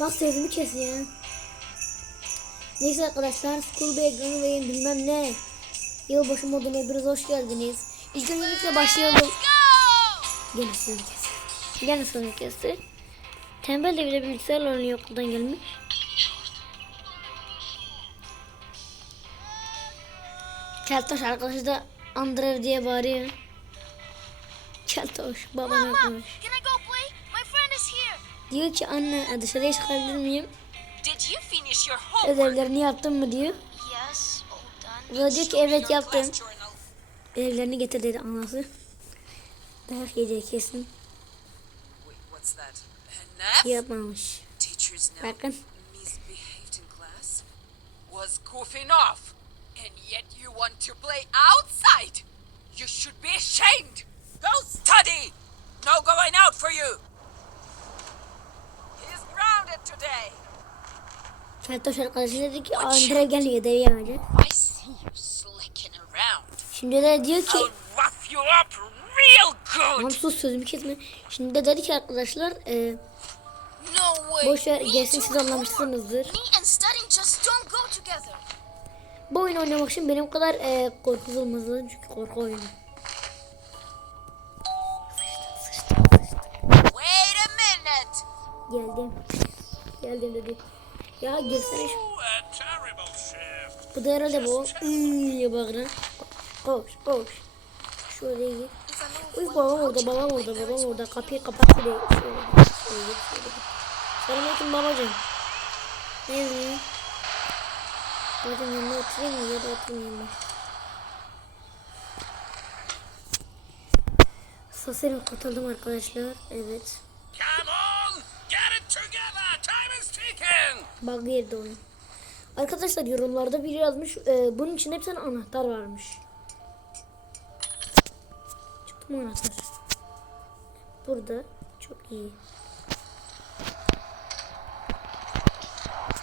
Bak sözümü kes ya. Neyse arkadaşlar School Background ve bilmem ne. Yılbaşı moduna hepiniz hoş geldiniz. İlk öncelikle başlayalım. Gene sözümü kes. Gene sözümü kesti. Tembel de bile bilgisayarla oynuyor okuldan gelmiş. Keltoş arkadaşı da Andrev diye bağırıyor. Keltoş babana konuş. Diyor ki anne dışarıya çıkabilir miyim? Ödevlerini yaptın mı diyor. Yes, O da diyor ki evet yaptım. Ödevlerini getir dedi anası. Dayak yiyecek kesin. Yapmamış. Bakın. Was goofing off? And yet you want to play outside? You should be ashamed! Go study! No going out for you! Keltoş arkadaşı dedi ki Andrev geliyor ödev yapacak. I see you slicking around. Şimdi de diyor ki I'll rough you up real Tamam sus sözümü kesme. Şimdi de dedi ki arkadaşlar e, boş ver gelsin siz anlamışsınızdır. Bu oyunu oynamak için benim kadar e, korkusuz olmaz lazım çünkü korku oyunu. Geldim. Geldim dedi. Ya girsene şu. Bu da herhalde bu. Iııı bağıran. Koş koş. If I move Uy babam orada babam orada babam orada kapıyı kapat. Şöyle git, şöyle git, şöyle git. Selamünaleyküm babacığım. Ne yazıyor? Babacığım yanına oturayım mı ya da oturmayayım mı? Sosyal katıldım arkadaşlar. Evet. Bug girdi oyun. Arkadaşlar yorumlarda biri yazmış. e, bunun içinde bir tane anahtar varmış. Çıktı mı anahtar? Burada. Çok iyi.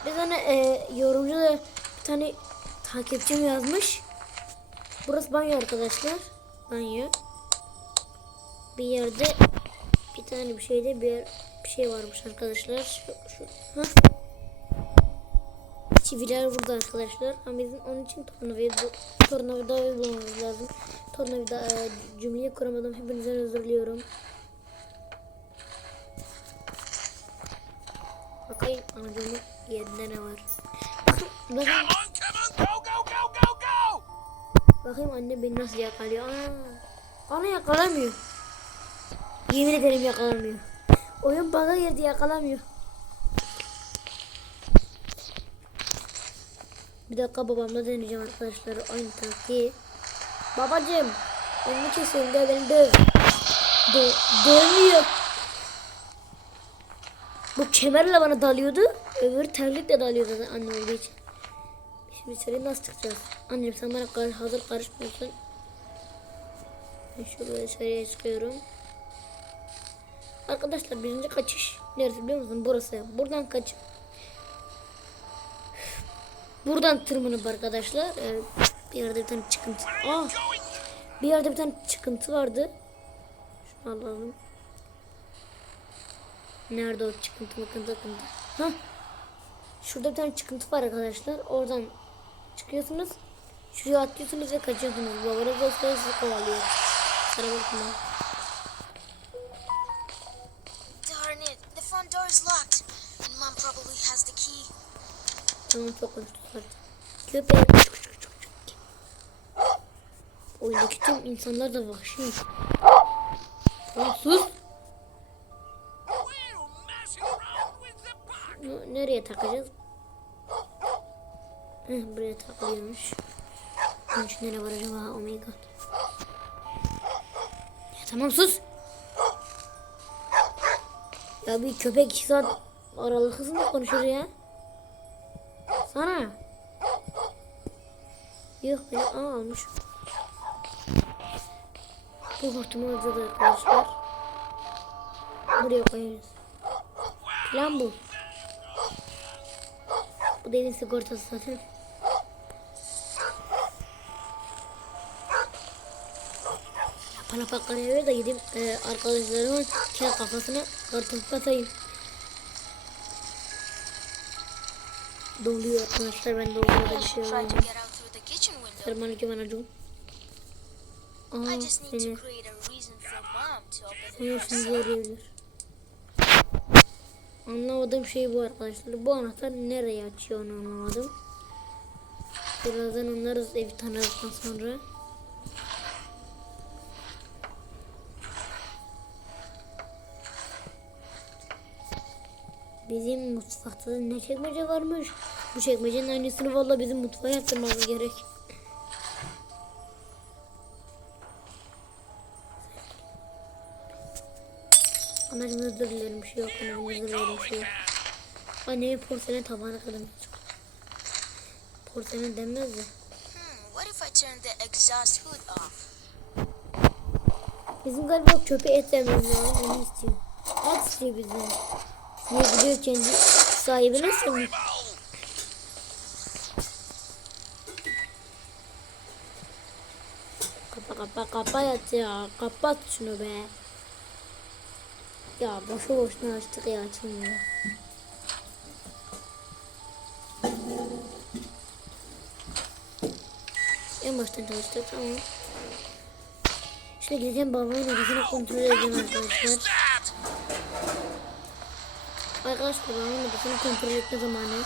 Bir tane e, yorumcu da bir tane takipçim yazmış. Burası banyo arkadaşlar. Banyo. Bir yerde bir tane bir şeyde bir bir şey varmış arkadaşlar. Şu, şu. Hah. Çiviler burada arkadaşlar. Ama bizim onun için tornavida, tornavida bulmamız lazım. Tornavida e, cümleyi kuramadım. Hepinizden özür diliyorum. Bakayım anacığımın yerinde ne var. Bakın, bakayım anne beni nasıl yakalıyor. Ana, ana yakalamıyor. Yemin ederim yakalamıyor. Oyun bana girdi yakalamıyor. Bir dakika babamla deneyeceğim arkadaşlar aynı taktiği. Babacım önünü kesiyorum diye beni döv. Dö dövmüyor. Bu kemerle bana dalıyordu. Öbürü terlikle dalıyordu anne olduğu için. Şimdi seni nasıl çıkacağız? Annem sen bana hazır karışmıyorsun. Ben şuraya dışarıya çıkıyorum. Arkadaşlar birinci kaçış neresi biliyor musun? Burası. Buradan kaçıp Buradan tırmanıp arkadaşlar e, bir yerde bir tane çıkıntı. Aa, bir yerde bir tane çıkıntı vardı. Şunu alalım. Nerede o çıkıntı bakın bakın. Hah. Şurada bir tane çıkıntı var arkadaşlar. Oradan çıkıyorsunuz. Şuraya atlıyorsunuz ve kaçıyorsunuz. Babanız da sizi kovalıyor. Sana bakın lan. Darn it, the front door is locked. And mom probably has the key. Tamam çok artık. Köpek. Küçük küçük küçük küçük. Oyundaki tüm insanlar da vahşi. Lan sus. Nereye takacağız? Heh, buraya takılıyormuş. Bunun için nereye var acaba? Oh my god. Ya tamam sus. Ya bir köpek iki saat aralıksız mı konuşur ya? Sana. Yok be aa almış. Bu hortumu alacağız arkadaşlar. Buraya koyarız. Plan bu. Bu da evin sigortası zaten. Bana pakları ver de gideyim e, arkadaşlarımın kel kafasına kartopu atayım. Doluyor arkadaşlar ben I bir şey window. Serman iki bana cum. Aa I just need to seni. create a reason for mom to open the Seni door. şimdi yarayabilir. Anlamadığım şey bu arkadaşlar. Bu anahtar nereye açıyor onu anlamadım. Birazdan anlarız evi tanıdıktan sonra. Bizim mutfakta da ne çekmece varmış. Bu çekmecenin aynısını valla bizim mutfağa yaptırmamız gerek. Anacığım özür dilerim bir şey yok. Anacığım özür dilerim bir şey yok. Annemin porselen tabağına kırdım. Porselen denmez de. What if I turn the exhaust hood off? Bizim galiba köpeğe et lazım. Onu istiyor. Et istiyor bizden. Niye gidiyor kendi sahibine sanıyor. Kapa kapa kapa yat ya. Kapat şunu be. Ya boşu boşuna açtık ya açılmıyor. En baştan çalıştık tamam. Şimdi gideceğim babamın odasını kontrol edeceğim arkadaşlar. Arkadaşlar babamın odasını kontrol etme zamanı.